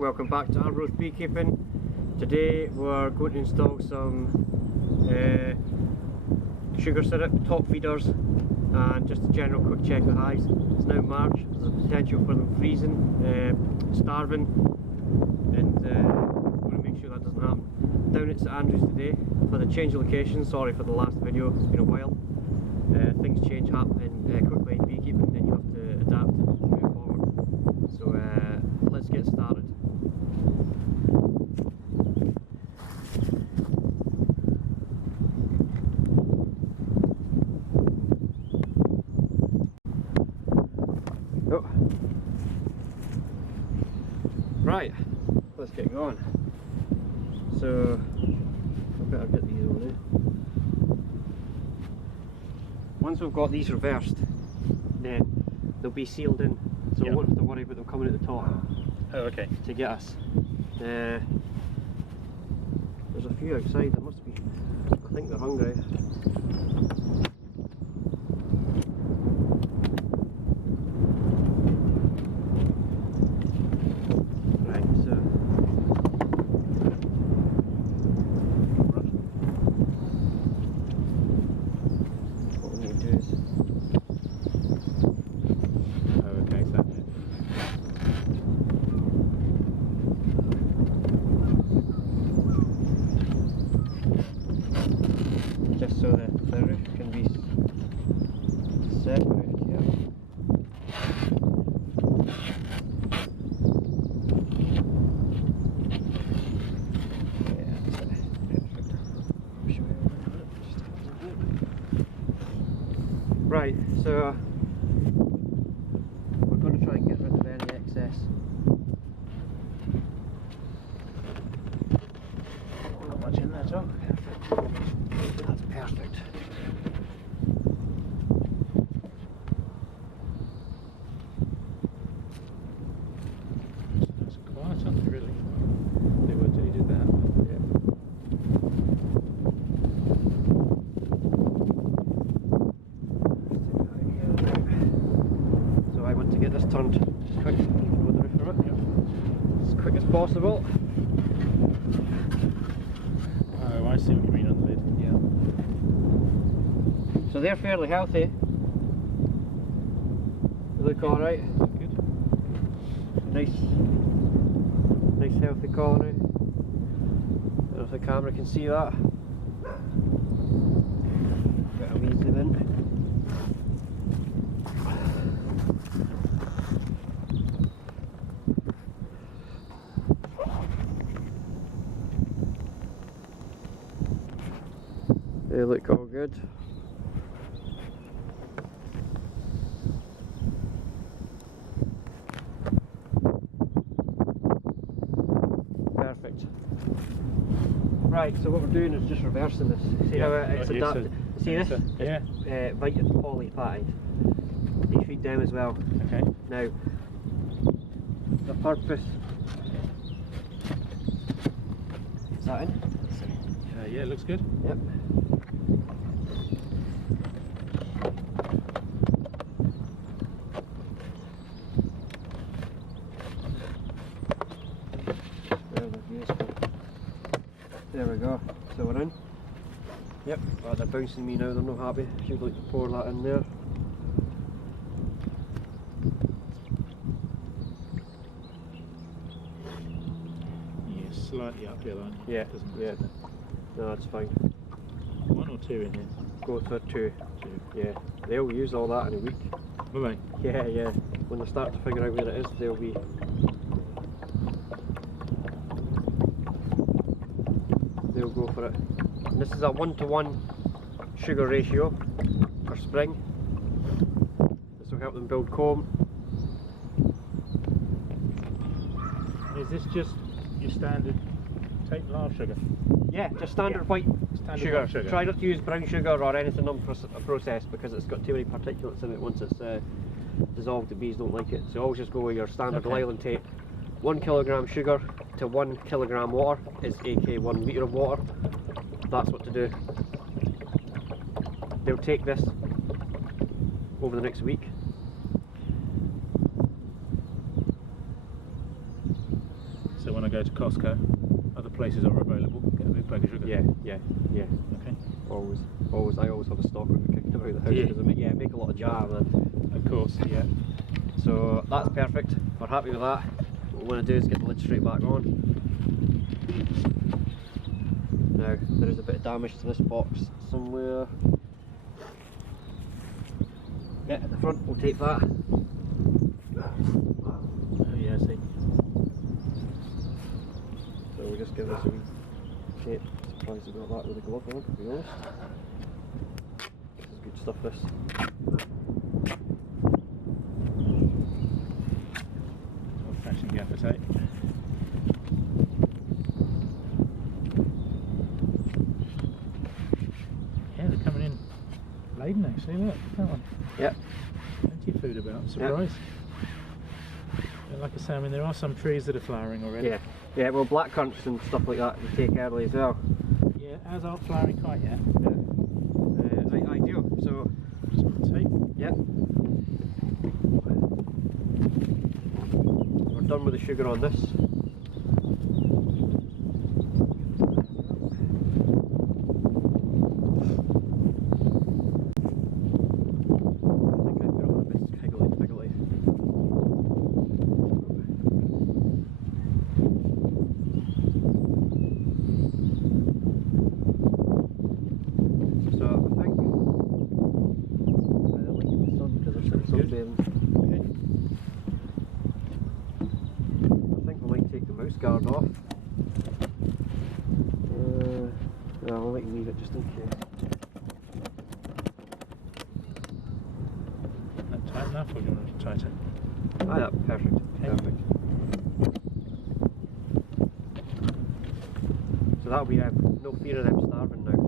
welcome back to Arbroath Beekeeping. Today we're going to install some sugar syrup, top feeders, and just a general quick check of hives. It's now March, there's a potential for them freezing, starving, and we're going to make sure that doesn't happen. Down at St Andrews today for the change of location. Sorry for the last video, it's been a while. Things change happening quickly in beekeeping and you have to adapt and move forward. So let's get started. Oh. Right, let's get going. So I better get these on there. Once we've got these reversed, then they'll be sealed in, so we won't have to worry about them coming at the top. Oh, okay. To get us. There's a few outside, there must be, I think they're hungry. Right, so what we need to do is just so that the roof can be separated here. Right, so we're going to try and get rid of any excess. Not much in there, John. That's perfect. That's quiet, aren't they, really? They were till you did that. Yeah. So I want to get this turned just quick, with the roof from it, as quick as possible. Oh, I see what you mean on the lid. Yeah. So they're fairly healthy. They look alright. Good. Nice healthy colony. I don't know if the camera can see that. Better wee zoom in. They look all good. Perfect. Right, so what we're doing is just reversing this. See how it's adapted? See this? Yeah. It's Vited poly patted. You feed them as well. Okay. Now, the purpose. Is that in? Yeah, it looks good. Yep. There we go. So we're in. Yep. Oh, they're bouncing me now. They're not happy. Should like to pour that in there. Yeah, slightly uphill, aren't you? Yeah. Doesn't Yeah. No, that's fine. One or two in here? Go for two. Two. Yeah. They'll use all that in a week. Will they? Yeah, yeah. When they start to figure out where it is, they'll go for it. And this is a 1-to-1 sugar ratio for spring. This will help them build comb. Is this just your standard tape large sugar? Yeah, just standard white Standard sugar. white sugar. Try not to use brown sugar or anything unprocessed because it's got too many particulates in it once it's dissolved. The bees don't like it. So always just go with your standard Leyland tape. 1 kilogram sugar to 1 kilogram water is aka 1 litre of water. That's what to do. They'll take this over the next week. to go to Costco, other places are available. Get a big bag of sugar. Yeah. Okay. Always. I always have a stock of it kicking about the house because I make a lot of jam. Of course. Yeah. So that's perfect. We're happy with that. What we want to do is get the lid straight back on. Now there is a bit of damage to this box somewhere. Yeah, at the front we'll tape that. Oh yeah, I see. So we'll just give this a wee tape. Surprised I got that with a glove on, to be honest. This is good stuff, this. Old-fashioned gaffer tape. Yeah, they're coming in laden actually, look, that one. Yep. Plenty of food about, I'm surprised. Yep. Like I say, I mean there are some trees that are flowering already. Yeah, well blackcurrants and stuff like that we take early as well. Yeah, ours aren't flowering quite yet. Ideal, so... Just got the tape. Yep. We're done with the sugar on this. Guard off. I'll let you leave it just in case. Not tight enough, or do you want to tighten it? Ah, yeah, perfect. Okay. Perfect. So that'll be no fear of them starving now.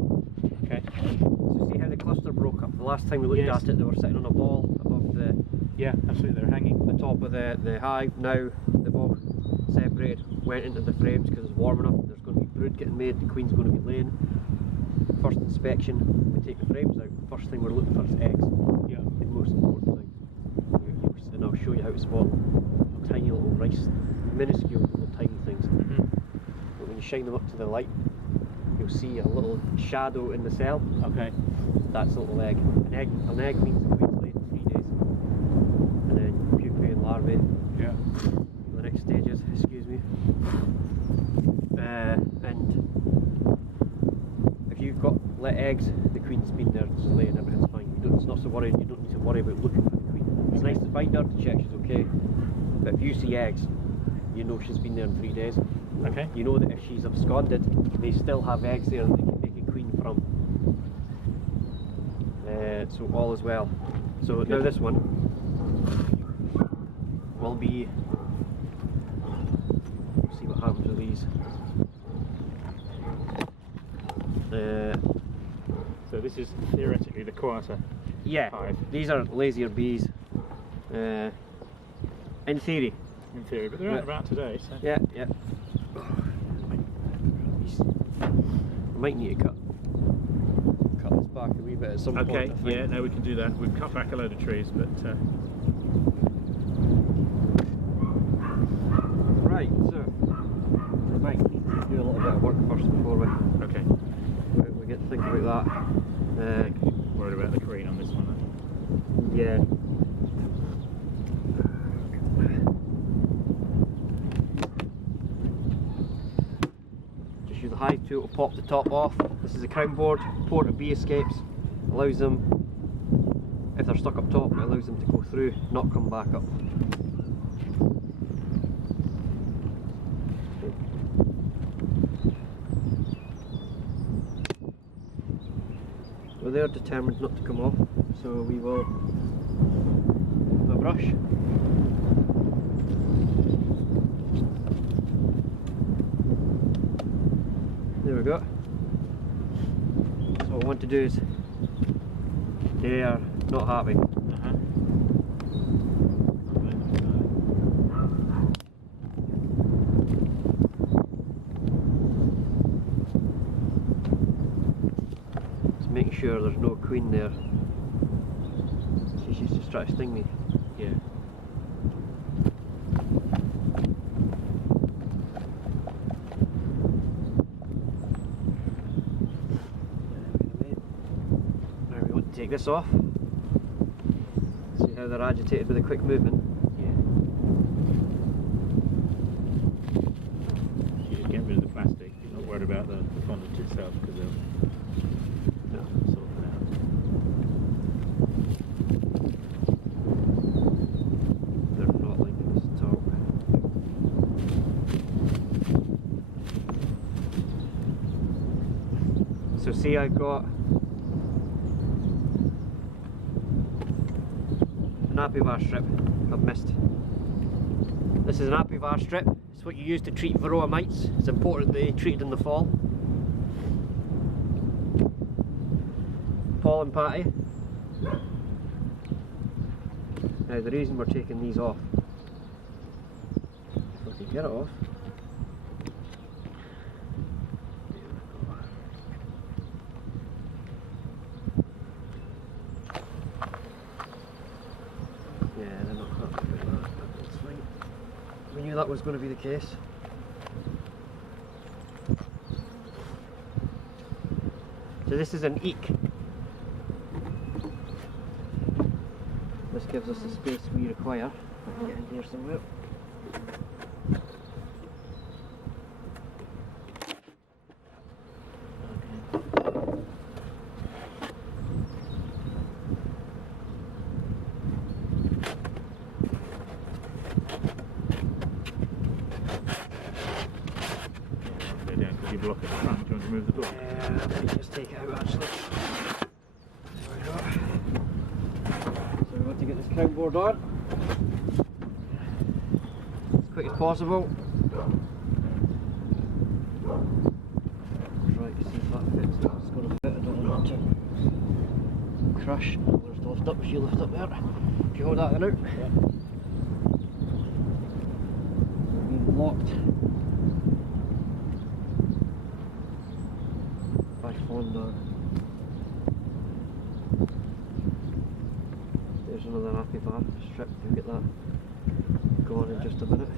Okay. So see how the cluster broke up? The last time we looked at it, they were sitting on a ball above the... Yeah, absolutely, they're hanging. The top of the hive. Now they've all separated, went into the frames because it's warm enough. There's going to be brood getting made, the queen's going to be laying. First inspection, we take the frames out. First thing we're looking for is eggs. Yeah. The most important thing. And I'll show you how to spot tiny little rice, minuscule little tiny things. But when you shine them up to the light, you'll see a little shadow in the cell. Okay. That's a little egg. An egg means the queen's laid in 3 days. And then pupae and larvae. Yeah. The next stages, excuse me. And if you've got let eggs, the queen's been there to lay and everything's fine. It's not so worried. You don't need to worry about looking for the queen. It's nice to find her to check she's okay. But if you see eggs, you know she's been there in 3 days. Okay. You know that if she's absconded, they still have eggs there and they can make a queen from. So all is well. So now this one will be. See what happens with these. So this is theoretically the quieter hive. These are lazier bees. In theory. In theory, but they're out and about today, so... Yeah. I might need to cut this back a wee bit at some point. Okay, yeah, no, we can do that. We've cut back a load of trees, but... Right, so we might need to do a little bit of work first before we get to think about that. Worried about the green on this one then? Yeah. Just use the hive tool to pop the top off. This is a crown board, port of bee escapes. Allows them, if they're stuck up top, it allows them to go through, not come back up. Well, they're determined not to come off, so we will with a brush. There we go. So what I want to do is, they are not happy. Making sure there's no queen there. She's just trying to sting me. Yeah. take this off. See how they're agitated with a quick movement? Yeah. You get rid of the plastic, you're not worried about the fondant itself because they'll sort it out. They're not liking this at all. So see, I've got an apivar strip I've missed. This is an apivar strip. It's what you use to treat varroa mites. It's important they treated in the fall. Pollen patty. Now the reason we're taking these off, if we can get it off. That was going to be the case. So this is an eek. This gives us the space we require. I can get in here somewhere. Block at the front. Do you want to move the block? Yeah, I think just take it out actually. There we go. So we want to get this crown board on as quick as possible. Try to see if that fits. It's going to fit. I don't want it to crush. Where's the lift up? If you lift up there. If you hold that then out. Yeah. We're being blocked. There's another apivar strip. We'll get that going in just a minute.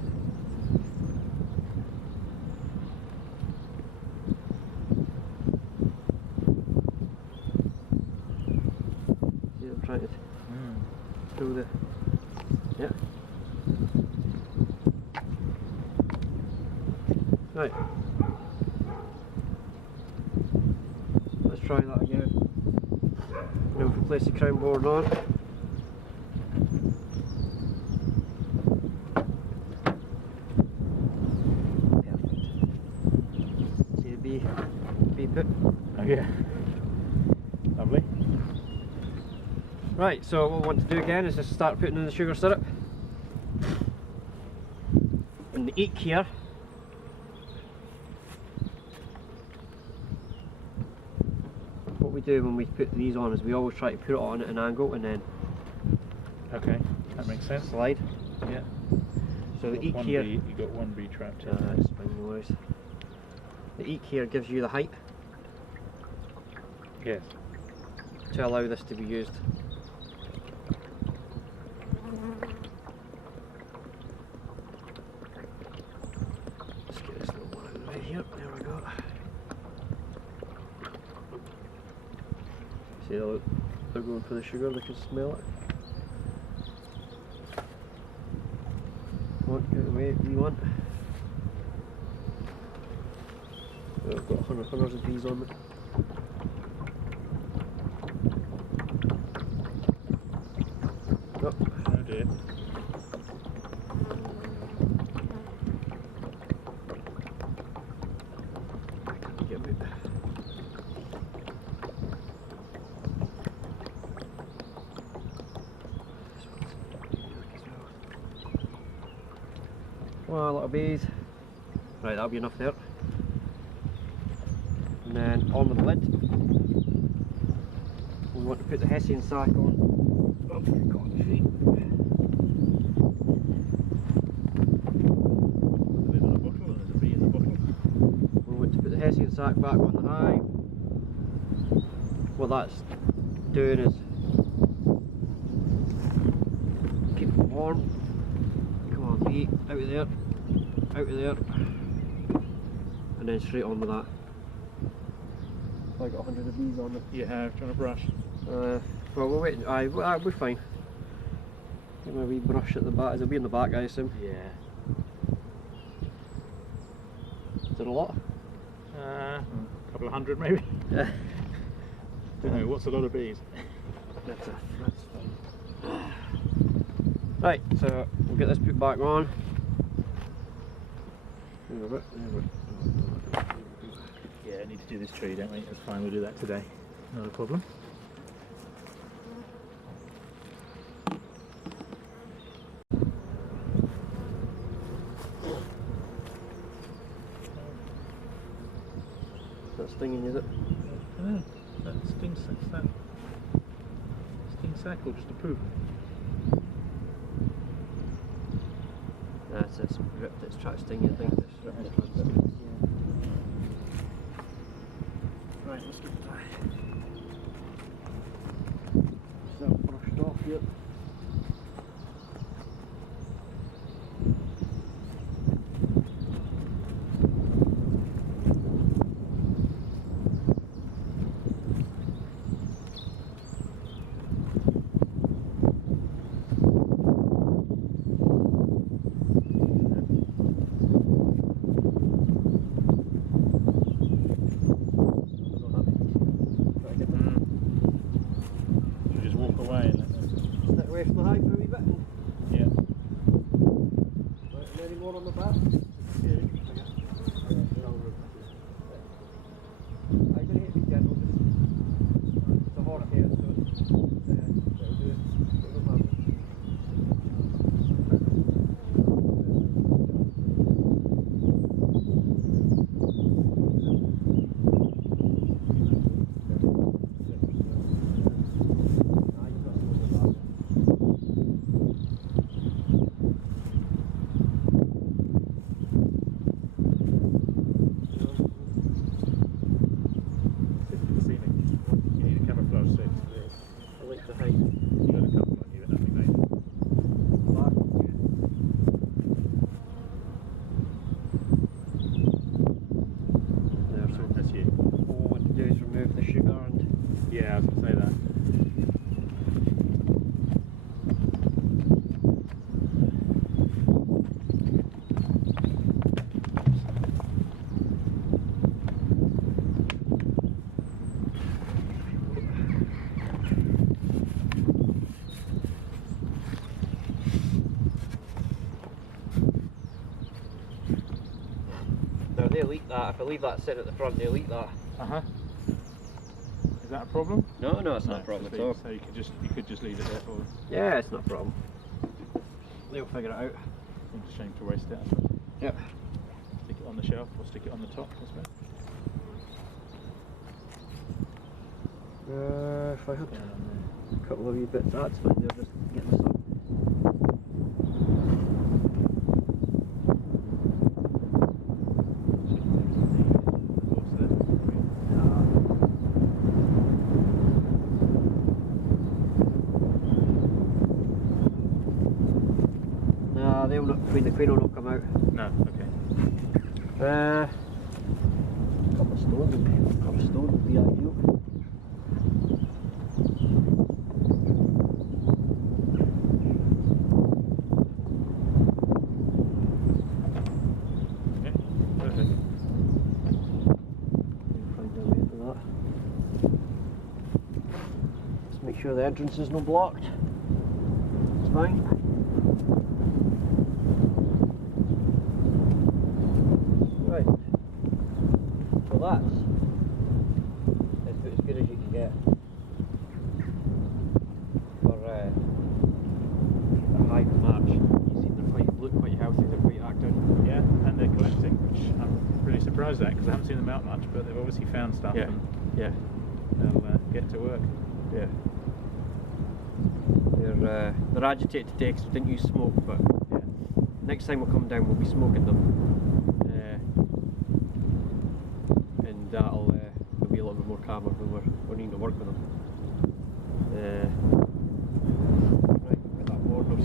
See, I'm trying to do the. Yeah. Right. Try that again. Now if we place the crown board on. Perfect. See the bee put? Oh yeah. Lovely. Right, so what we want to do again is just start putting in the sugar syrup. And the eek here. What we do when we put these on is we always try to put it on at an angle and then that makes sense. Slide. Yeah. So the eek here, you got one bee trapped in. it's fine, no worries. The eek here gives you the height. Yes. To allow this to be used. Let's get this little one out of the way here. There we go. See, they're going for the sugar, they can smell it. Come on, get away, wee one. I've got hundreds of bees on me. Oh. Oh dear. Get me. Well, a lot of bees. Right, that'll be enough there. And then on with the lid. We want to put the Hessian sac on. Oh, God, my feet. We want to put the Hessian sac back on the hive. What that's doing is keep it warm. Come on, bee, out of there, and then straight on with that. I got 100 of these on them. You have, do you want a brush? Well, we're waiting. We're fine. Give me a wee brush at the back. It'll be in the back, I assume. Yeah. Is it a lot? A couple of hundred maybe. Yeah. Don't know, what's a lot of bees? That's fine. Right, so we'll get this put back on. Yeah, I need to do this tree, don't we? That's fine, we'll do that today. Not a problem. Is that stinging, is it? I don't know. That sting sack or just a poop? It's ripped, it's trying to sting you, I think. It's ripped, it's trying to sting you. Right, let's get that. Is that brushed off yet? Away from the hive for a wee bit. Yeah. Right, and any more on the back? Yeah. I don't hit me gentle, it's a hard hair, so it'll do it. It'll matter. Yeah, I was going to say that. No, they'll eat that. If I leave that sitting at the front, they'll eat that. Uh-huh. Is that a problem? No, it's not a problem at all. So you could just leave it there for them. Yeah, it's not a problem. They'll figure it out. It's a shame to waste it, I suppose. Yep. Stick it on the shelf or stick it on the top, I suppose. If I had a couple of wee bits, that's fine. They'll just get this up. The queen will not come out. No, okay. A couple of stones would be ideal. Okay, perfect. Find a way into that. Just make sure the entrance is not blocked. It's fine. Right, so that's as good as you can get for a hive in March. You see they look quite healthy, they're quite active. Yeah, and they're collecting, which I'm really surprised at because I haven't seen them out much, but they've obviously found stuff and they'll get to work. Yeah. They're agitated today because we didn't use smoke, but next time we'll come down we'll be smoking them. And that'll be a little bit more calmer when we're needing to work with them. Right, with that board, I'll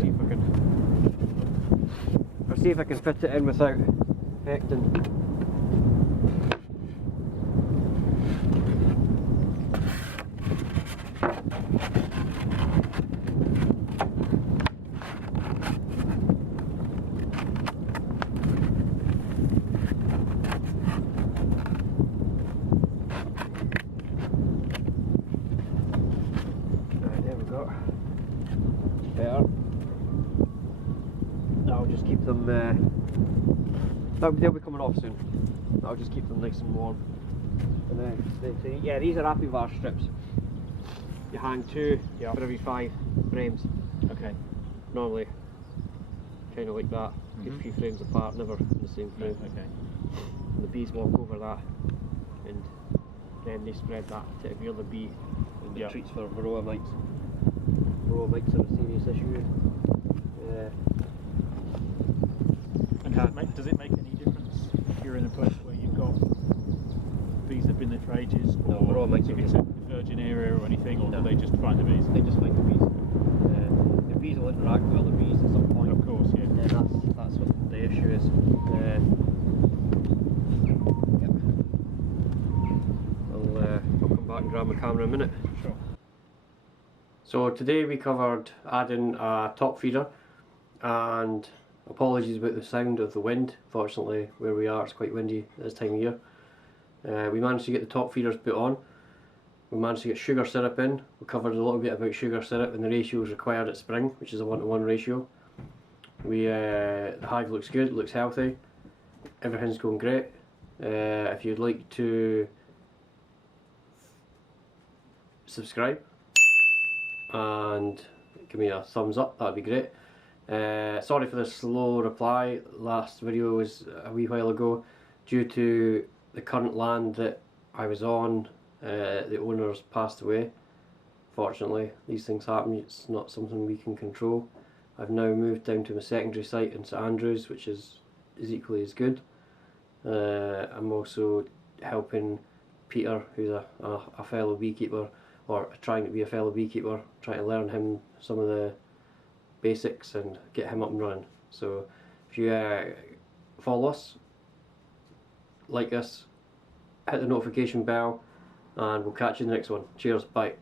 see if I can fit it in without affecting better. That'll just keep them, they'll be coming off soon. That'll just keep them nice and warm. And then, yeah, these are apivar strips. You hang 2 for every 5 frames. Okay. Normally, kind of like that. Get 3 frames apart, never in the same frame. Okay. And the bees walk over that, and then they spread that to every other bee, and it treats for varroa mites. Varroa mites are a serious issue. And does it make any difference if you're in a place where you've got bees that have been there for ages, or varroa mites if it's a virgin area or anything, or do they just find the bees? They just find the bees. The bees will interact with other bees at some point. Of course, yeah. That's what the issue is. I'll come back and grab my camera in a minute. Sure. So today we covered adding a top feeder, and apologies about the sound of the wind. Fortunately, where we are, it's quite windy at this time of year. We managed to get the top feeders put on. We managed to get sugar syrup in. We covered a little bit about sugar syrup and the ratios required at spring, which is a 1:1 ratio. The hive looks good, looks healthy. Everything's going great. If you'd like to subscribe and give me a thumbs up, that'd be great. Sorry for the slow reply. Last video was a wee while ago. Due to the current land that I was on, the owners passed away. Fortunately, these things happen. It's not something we can control. I've now moved down to my secondary site in St Andrews, which is equally as good. I'm also helping Peter, who's a fellow beekeeper, or trying to be a fellow beekeeper, trying to learn him some of the basics and get him up and running. So if you follow us, like us, hit the notification bell, and we'll catch you in the next one. Cheers, bye.